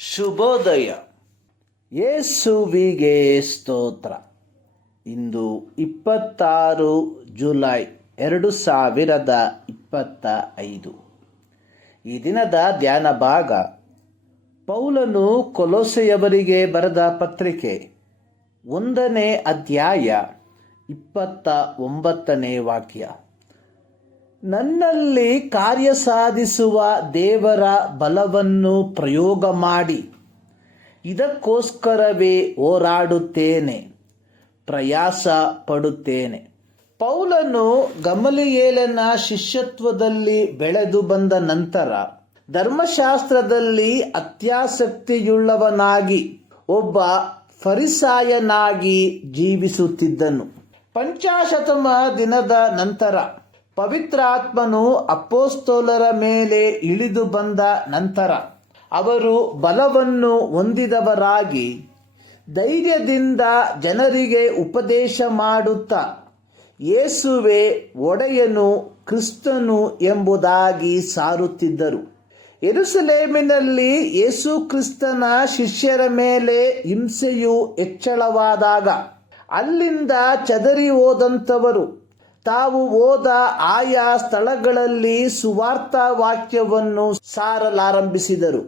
ಶುಭೋದಯ. ಯೇಸುವಿಗೆ ಸ್ತೋತ್ರ. ಇಂದು 26 ಜುಲೈ 2025. ಈ ದಿನದ ಧ್ಯಾನ ಭಾಗ ಪೌಲನು ಕೊಲೊಸೆಯವರಿಗೆ ಬರೆದ ಪತ್ರಿಕೆ 1ನೇ ಅಧ್ಯಾಯ 29ನೇ ವಾಕ್ಯ. ನನ್ನಲ್ಲಿ ಕಾರ್ಯ ಸಾಧಿಸುವ ದೇವರ ಬಲವನ್ನು ಪ್ರಯೋಗ ಮಾಡಿ ಇದಕ್ಕೋಸ್ಕರವೇ ಹೋರಾಡುತ್ತೇನೆ, ಪ್ರಯಾಸ ಪಡುತ್ತೇನೆ. ಪೌಲನು ಗಮಲಿಯೇಲನ ಶಿಷ್ಯತ್ವದಲ್ಲಿ ಬೆಳೆದು ಬಂದ ನಂತರ ಧರ್ಮಶಾಸ್ತ್ರದಲ್ಲಿ ಅತ್ಯಾಸಕ್ತಿಯುಳ್ಳವನಾಗಿ ಒಬ್ಬ ಫರಿಸಾಯನಾಗಿ ಜೀವಿಸುತ್ತಿದ್ದನು. 50ಮ ದಿನದ ನಂತರ ಪವಿತ್ರಾತ್ಮನು ಅಪೊಸ್ತಲರ ಮೇಲೆ ಇಳಿದು ಬಂದ ನಂತರ ಅವರು ಬಲವನ್ನು ಹೊಂದಿದವರಾಗಿ ಧೈರ್ಯದಿಂದ ಜನರಿಗೆ ಉಪದೇಶ ಮಾಡುತ್ತಾ ಯೇಸುವೇ ಒಡೆಯನು, ಕ್ರಿಸ್ತನು ಎಂಬುದಾಗಿ ಸಾರುತ್ತಿದ್ದರು. ಯೆರೂಸಲೇಮಿನಲ್ಲಿ ಯೇಸು ಕ್ರಿಸ್ತನ ಶಿಷ್ಯರ ಮೇಲೆ ಹಿಂಸೆಯು ಹೆಚ್ಚಳವಾದಾಗ ಅಲ್ಲಿಂದ ಚದರಿ ಹೋದಂಥವರು ತಾವು ಹೋದ ಆಯಾ ಸ್ಥಳಗಳಲ್ಲಿ ಸುವಾರ್ಥ ವಾಕ್ಯವನ್ನು ಸಾರಲಾರಂಭಿಸಿದರು.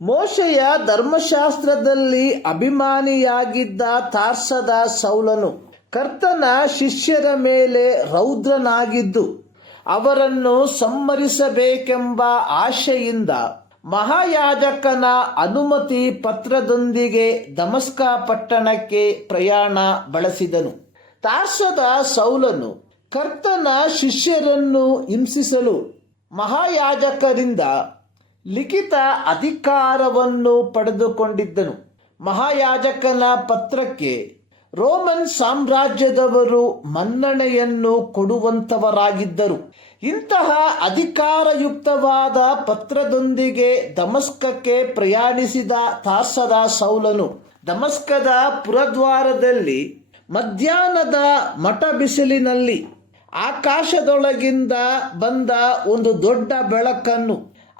ಮೋಶೆಯ ಧರ್ಮಶಾಸ್ತ್ರದಲ್ಲಿ ಅಭಿಮಾನಿಯಾಗಿದ್ದ ತಾರ್ಸದ ಸೌಲನು ಕರ್ತನ ಶಿಷ್ಯರ ಮೇಲೆ ರೌದ್ರನಾಗಿದ್ದು ಅವರನ್ನು ಸಂಹರಿಸಬೇಕೆಂಬ ಆಶೆಯಿಂದ ಮಹಾಯಾಜಕನ ಅನುಮತಿ ಪತ್ರದೊಂದಿಗೆ ದಮಸ್ಕ ಪಟ್ಟಣಕ್ಕೆ ಪ್ರಯಾಣ ಬಳಸಿದನು. ತಾರ್ಸದ ಸೌಲನು ಕರ್ತನ ಶಿಷ್ಯರನ್ನು ಹಿಂಸಿಸಲು ಮಹಾಯಾಜಕರಿಂದ ಲಿಖಿತ ಅಧಿಕಾರವನ್ನು ಪಡೆದುಕೊಂಡಿದ್ದನು. ಮಹಾಯಾಜಕನ ಪತ್ರಕ್ಕೆ ರೋಮನ್ ಸಾಮ್ರಾಜ್ಯದವರು ಮನ್ನಣೆಯನ್ನು ಕೊಡುವಂತವರಾಗಿದ್ದರು. ಇಂತಹ ಅಧಿಕಾರಯುಕ್ತವಾದ ಪತ್ರದೊಂದಿಗೆ ದಮಸ್ಕಕ್ಕೆ ಪ್ರಯಾಣಿಸಿದ ತಾರ್ಸದ ಸೌಲನು ದಮಸ್ಕದ ಪುರದ್ವಾರದಲ್ಲಿ ಮಧ್ಯಾಹ್ನದ ಮಟ ಬಿಸಿಲಿನಲ್ಲಿ ಆಕಾಶದೊಳಗಿಂದ ಬಂದ ಒಂದು ದೊಡ್ಡ ಬೆಳಕನ್ನು,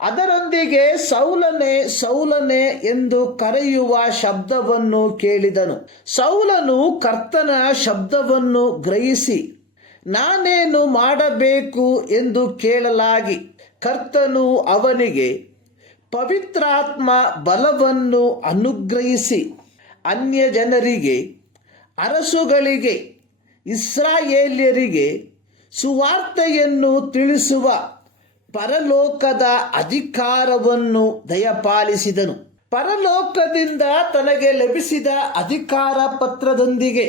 ಅದರೊಂದಿಗೆ ಸೌಲನೇ ಸೌಲನೇ ಎಂದು ಕರೆಯುವ ಶಬ್ದವನ್ನು ಕೇಳಿದನು. ಸೌಲನು ಕರ್ತನ ಶಬ್ದವನ್ನು ಗ್ರಹಿಸಿ ನಾನೇನು ಮಾಡಬೇಕು ಎಂದು ಕೇಳಲಾಗಿ ಕರ್ತನು ಅವನಿಗೆ ಪವಿತ್ರಾತ್ಮ ಬಲವನ್ನು ಅನುಗ್ರಹಿಸಿ ಅನ್ಯ ಜನರಿಗೆ, ಅರಸುಗಳಿಗೆ, ಇಸ್ರಾಯೇಲ್ಯರಿಗೆ ಸುವಾರ್ತೆಯನ್ನು ತಿಳಿಸುವ ಪರಲೋಕದ ಅಧಿಕಾರವನ್ನು ದಯಪಾಲಿಸಿದನು. ಪರಲೋಕದಿಂದ ತನಗೆ ಲಭಿಸಿದ ಅಧಿಕಾರ ಪತ್ರದೊಂದಿಗೆ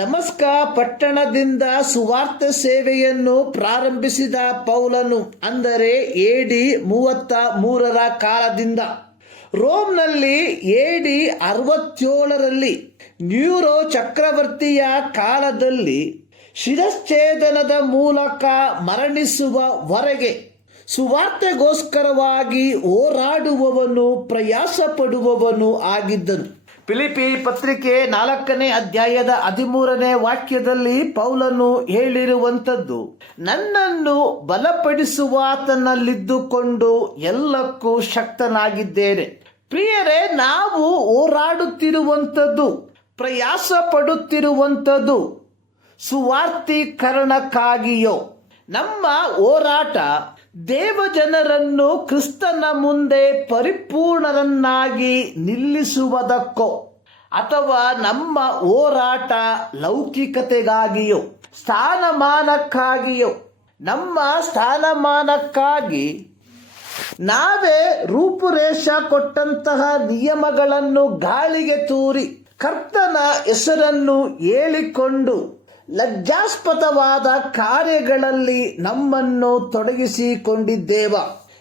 ದಮಸ್ಕ ಪಟ್ಟಣದಿಂದ ಸುವಾರ್ತೆ ಸೇವೆಯನ್ನು ಪ್ರಾರಂಭಿಸಿದ ಪೌಲನು, ಅಂದರೆ AD 33ರ ಕಾಲದಿಂದ ರೋಮ್ನಲ್ಲಿ AD 67ರಲ್ಲಿ ನ್ಯೂರೋ ಚಕ್ರವರ್ತಿಯ ಕಾಲದಲ್ಲಿ ಶಿರಶ್ಛೇದನದ ಮೂಲಕ ಮರಣಿಸುವವರೆಗೆ ಸುವಾರ್ತೆಗೋಸ್ಕರವಾಗಿ ಹೋರಾಡುವವನು, ಪ್ರಯಾಸ ಪಡುವವನು ಆಗಿದ್ದನು. ಫಿಲಿಪ್ಪಿ ಪತ್ರಿಕೆ 4ನೇ ಅಧ್ಯಾಯದ 13ನೇ ವಾಕ್ಯದಲ್ಲಿ ಪೌಲನು ಹೇಳಿರುವಂಥದ್ದು, ನನ್ನನ್ನು ಬಲಪಡಿಸುವಾತನಲ್ಲಿದ್ದುಕೊಂಡು ಎಲ್ಲಕ್ಕೂ ಶಕ್ತನಾಗಿದ್ದೇನೆ. ಪ್ರಿಯರೇ, ನಾವು ಹೋರಾಡುತ್ತಿರುವಂಥದ್ದು, ಪ್ರಯಾಸ ಪಡುತ್ತಿರುವಂಥದ್ದು ಸುವಾರ್ತೀಕರಣಕ್ಕಾಗಿಯೋ? ನಮ್ಮ ಹೋರಾಟ ದೇವಜನರನ್ನು ಕ್ರಿಸ್ತನ ಮುಂದೆ ಪರಿಪೂರ್ಣರನ್ನಾಗಿ ನಿಲ್ಲಿಸುವುದಕ್ಕೋ ಅಥವಾ ನಮ್ಮ ಹೋರಾಟ ಲೌಕಿಕತೆಗಾಗಿಯೋ, ಸ್ಥಾನಮಾನಕ್ಕಾಗಿಯೋ? ನಮ್ಮ ಸ್ಥಾನಮಾನಕ್ಕಾಗಿ ನಾವೇ ರೂಪುರೇಷ ಕೊಟ್ಟಂತಹ ನಿಯಮಗಳನ್ನು ಗಾಳಿಗೆ ತೂರಿ ಕರ್ತನ ಹೆಸರನ್ನು ಹೇಳಿಕೊಂಡು ಲಜ್ಜಾಸ್ಪದವಾದ ಕಾರ್ಯಗಳಲ್ಲಿ ನಮ್ಮನ್ನು ತೊಡಗಿಸಿಕೊಂಡಿದ್ದೇವ?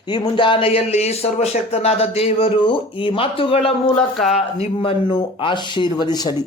ಈ ಮುಂಜಾನೆಯಲ್ಲಿ ಸರ್ವಶಕ್ತನಾದ ದೇವರು ಈ ಮಾತುಗಳ ಮೂಲಕ ನಿಮ್ಮನ್ನು ಆಶೀರ್ವದಿಸಲಿ.